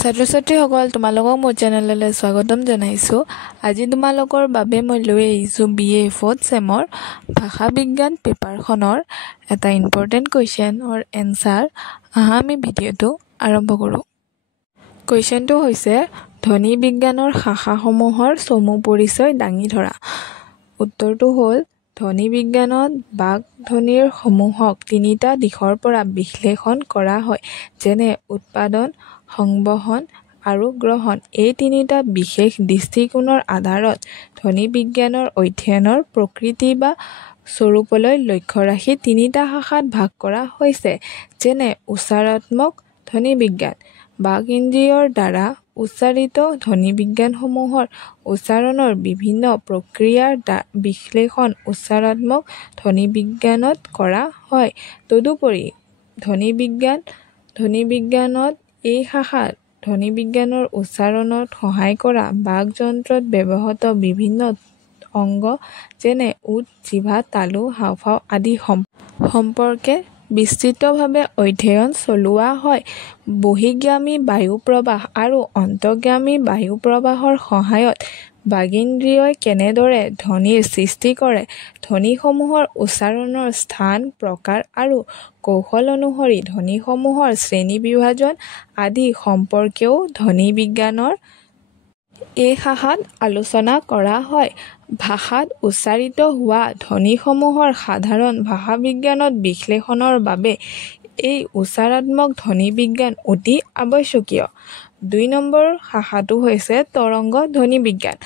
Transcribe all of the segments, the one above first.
ছাত্ৰ ছাত্ৰীসকল তোমালোকক মোৰ চেনেললৈ স্বাগতম জনাইছোঁ। আজি তোমালোকৰ বাবে মই লৈ আহিছোঁ BA 4th চেমৰ ভাষা বিজ্ঞান পেপাৰখনৰ এটা ইম্পৰ্টেণ্ট কুৱেশ্যনৰ এনচাৰ। আহা আমি ভিডিঅ'টো আৰম্ভ কৰোঁ। কুৱেশ্যনটো হৈছে ধ্বনি বিজ্ঞানৰ শাখাসমূহৰ চমু পৰিচয় দাঙি ধৰা। উত্তৰটো হ'ল ধ্বনি বিজ্ঞানত বাক ধ্বনিৰ সমূহক তিনিটা দিশৰ পৰা বিশ্লেষণ কৰা হয়, যেনে উৎপাদন, সংবহন আৰু গ্ৰহণ। এই তিনিটা বিশেষ দৃষ্টিকোণৰ আধাৰত ধ্বনি বিজ্ঞানৰ অধ্যয়নৰ প্ৰকৃতি বা স্বৰূপলৈ লক্ষ্য ৰাখি তিনিটা শাখাত ভাগ কৰা হৈছে, যেনে উচ্চাৰাত্মক ধ্বনি বিজ্ঞান, বাক ইন্দ্ৰিয়ৰ দ্বাৰা উচ্চাৰিত ধ্বনি বিজ্ঞানসমূহৰ উচ্চাৰণৰ বিভিন্ন প্ৰক্ৰিয়াৰ বিশ্লেষণ উচ্চাৰাত্মক ধ্বনি বিজ্ঞানত কৰা হয়। তদুপৰি ধ্বনি বিজ্ঞানত এই শাখাত ধ্বনি বিজ্ঞানৰ উচ্চাৰণত সহায় কৰা বাক যন্ত্ৰত ব্যৱহৃত বিভিন্ন অংগ যেনে ওঁঠ, জিভা, তালু, হাঁওফাঁও আদি সম্পৰ্কে বিস্তৃতভাৱে অধ্যয়ন চলোৱা হয়। বহিঃগামী বায়ু প্ৰবাহ আৰু অন্তঃগামী বায়ু প্ৰবাহৰ সহায়ত বাগিন্দ্ৰিয়ই কেনেদৰে ধ্বনিৰ সৃষ্টি কৰে, ধ্বনিসমূহৰ উচ্চাৰণৰ স্থান, প্ৰকাৰ আৰু কৌশল অনুসৰি ধ্বনিসমূহৰ শ্ৰেণীবিভাজন আদি সম্পৰ্কেও ধ্বনি বিজ্ঞানৰ এই শাখাত আলোচনা কৰা হয়। ভাষাত উচ্চাৰিত হোৱা ধ্বনিসমূহৰ সাধাৰণ ভাষাবিজ্ঞানত বিশ্লেষণৰ বাবে এই উচ্চাৰাত্মক ধ্বনি বিজ্ঞান অতি আৱশ্যকীয়। ২ নম্বৰ শাখাটো হৈছে তৰংগ ধ্বনি বিজ্ঞান।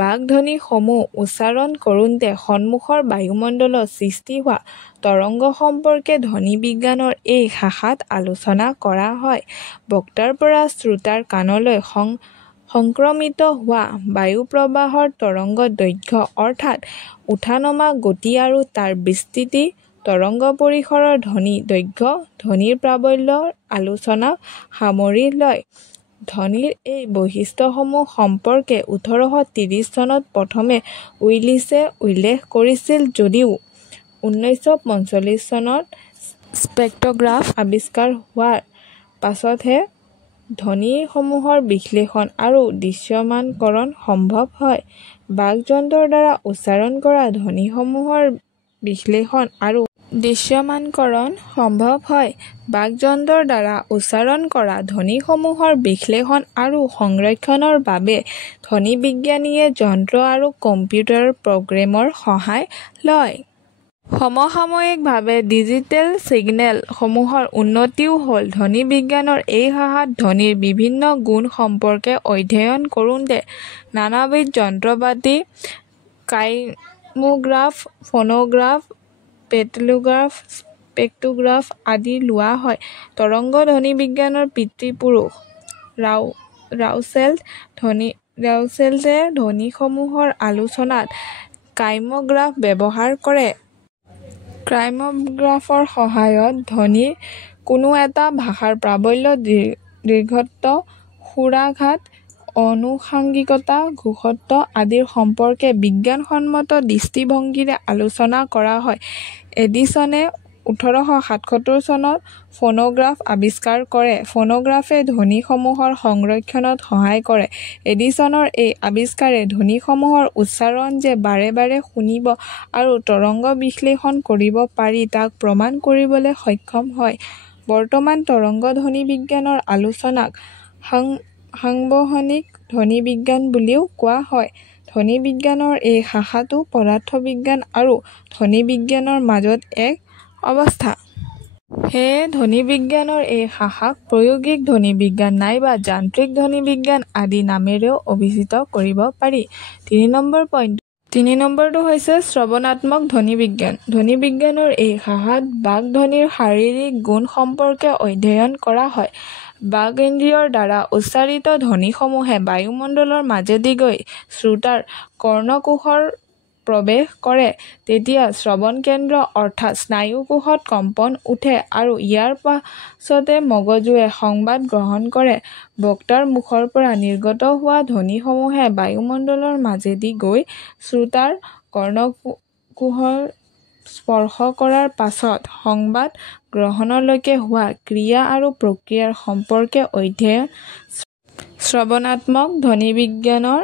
বাক ধ্বনিসমূহ উচ্চাৰণ কৰোঁতে সন্মুখৰ বায়ুমণ্ডলত সৃষ্টি হোৱা তৰংগ সম্পৰ্কে ধ্বনি বিজ্ঞানৰ এই শাখাত আলোচনা কৰা হয়। বক্তাৰ পৰা শ্ৰোতাৰ কাণলৈ সংক্ৰমিত হোৱা বায়ু প্ৰবাহৰ তৰংগ দৈৰ্ঘ্য অৰ্থাৎ উঠা-নমা গতি আৰু তাৰ বিস্তৃতি, তৰংগ পৰিসৰৰ ধ্বনি দৈৰ্ঘ্য, ধ্বনিৰ প্ৰাবল্যৰ আলোচনা সামৰি লয়। ধ্বনিৰ এই বৈশিষ্ট্যসমূহ সম্পৰ্কে 1830 চনত প্ৰথমে উইলিছে উল্লেখ কৰিছিল যদিও 1945 চনত স্পেক্ট্ৰগ্ৰাফ আৱিষ্কাৰ হোৱাৰ পাছতহে ধ্বনিসমূহৰ বিশ্লেষণ আৰু দৃশ্যমানকৰণ সম্ভৱ হয়। বাক যন্ত্ৰৰ দ্বাৰা উচ্চাৰণ কৰা ধ্বনিসমূহৰ বিশ্লেষণ আৰু দৃশ্যমানকৰণ সম্ভৱ হয়। বাক যন্ত্ৰৰ দ্বাৰা উচ্চাৰণ কৰা ধ্বনিসমূহৰ বিশ্লেষণ আৰু সংৰক্ষণৰ বাবে ধ্বনি বিজ্ঞানীয়ে যন্ত্ৰ আৰু কম্পিউটাৰ প্ৰগ্ৰেমৰ সহায় লয়। সমসাময়িকভাৱে ডিজিটেল ছিগনেল সমূহৰ উন্নতিও হ'ল। ধ্বনি বিজ্ঞানৰ এই শাখাত ধ্বনিৰ বিভিন্ন গুণ সম্পৰ্কে অধ্যয়ন কৰোঁতে নানাবিধ যন্ত্ৰপাতি কাইমোগ্ৰাফ, ফোনোগ্ৰাফ, স্পেক্ট্ৰোগ্ৰাফ আদি লোৱা হয়। তৰংগ ধ্বনি বিজ্ঞানৰ পিতৃপুৰুষ ৰাউছেল্টে ধ্বনিসমূহৰ আলোচনাত কাইমোগ্ৰাফ ব্যৱহাৰ কৰে। কাইমোগ্ৰাফৰ সহায়ত ধ্বনিৰ কোনো এটা ভাষাৰ প্ৰাবল্য, দীৰ্ঘত্ব, সুৰাঘাত, আনুষাংগিকতা, ঘোষত্ব আদিৰ সম্পৰ্কে বিজ্ঞানসন্মত দৃষ্টিভংগীৰে আলোচনা কৰা হয়। এডিছনে 1877 চনত ফোনোগ্ৰাফ আৱিষ্কাৰ কৰে। ফোনোগ্ৰাফে ধ্বনিসমূহৰ সংৰক্ষণত সহায় কৰে। এডিছনৰ এই আৱিষ্কাৰে ধ্বনিসমূহৰ উচ্চাৰণ যে বাৰে বাৰে শুনিব আৰু তৰংগ বিশ্লেষণ কৰিব পাৰি তাক প্ৰমাণ কৰিবলৈ সক্ষম হয়। বৰ্তমান তৰংগ ধ্বনি বিজ্ঞানৰ আলোচনাক সাংবহনিক ধ্বনি বিজ্ঞান বুলিও কোৱা হয়। ধ্বনি বিজ্ঞানৰ এই শাখাটো পদাৰ্থ বিজ্ঞান আৰু ধ্বনি বিজ্ঞানৰ মাজত এক অৱস্থা। সেয়ে ধ্বনি বিজ্ঞানৰ এই শাখাক প্ৰায়োগিক ধ্বনি বিজ্ঞান নাইবা যান্ত্ৰিক ধ্বনি বিজ্ঞান আদি নামেৰেও অভিহিত কৰিব পাৰি। ৩ নম্বৰটো হৈছে শ্ৰৱণাত্মক ধ্বনি বিজ্ঞান। ধ্বনি বিজ্ঞানৰ এই শাখাত বাক ধ্বনিৰ শাৰীৰিক গুণ সম্পৰ্কে অধ্যয়ন কৰা হয়। বাক ইন্দ্ৰিয়ৰ দ্বাৰা উচ্চাৰিত ধ্বনিসমূহে বায়ুমণ্ডলৰ মাজেদি গৈ শ্ৰোতাৰ কৰ্ণকোষত প্ৰৱেশ কৰে। তেতিয়া শ্ৰৱণ কেন্দ্ৰ অৰ্থাৎ স্নায়ুকোষত কম্পন উঠে আৰু ইয়াৰ পাছতে মগজুৱে সংবাদ গ্ৰহণ কৰে। বক্তাৰ মুখৰ পৰা নিৰ্গত হোৱা ধ্বনিসমূহে বায়ুমণ্ডলৰ মাজেদি গৈ শ্ৰোতাৰ কৰ্ণকোষত স্পৰ্শ কৰাৰ পাছত সংবাদ গ্ৰহণলৈকে হোৱা ক্ৰিয়া আৰু প্ৰক্ৰিয়াৰ সম্পৰ্কে অধ্যয়ন শ্ৰৱণাত্মক ধ্বনিবিজ্ঞানৰ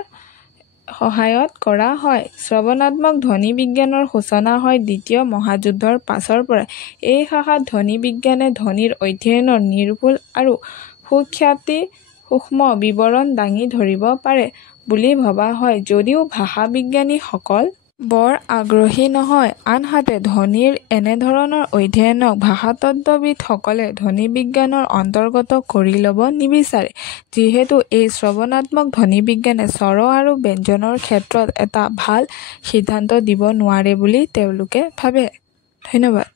সহায়ত কৰা হয়। শ্ৰৱণাত্মক ধ্বনিবিজ্ঞানৰ সূচনা হয় দ্বিতীয় মহাযুদ্ধৰ পাছৰ পৰা। এই শাখাত ধ্বনিবিজ্ঞানে ধ্বনিৰ অধ্যয়নৰ নিৰ্ভুল আৰু সূক্ষ্ম বিৱৰণ দাঙি ধৰিব পাৰে বুলি ভবা হয় যদিও ভাষাবিজ্ঞানীসকল বৰ আগ্ৰহী নহয়। আনহাতে ধ্বনিৰ এনেধৰণৰ অধ্যয়নক ভাষাতত্ত্ববিদসকলে ধ্বনিবিজ্ঞানৰ অন্তৰ্গত কৰি ল'ব নিবিচাৰে, যিহেতু এই শ্ৰৱণাত্মক ধ্বনিবিজ্ঞানে স্বৰ আৰু ব্যঞ্জনৰ ক্ষেত্ৰত এটা ভাল সিদ্ধান্ত দিব নোৱাৰে বুলি তেওঁলোকে ভাবে। ধন্যবাদ।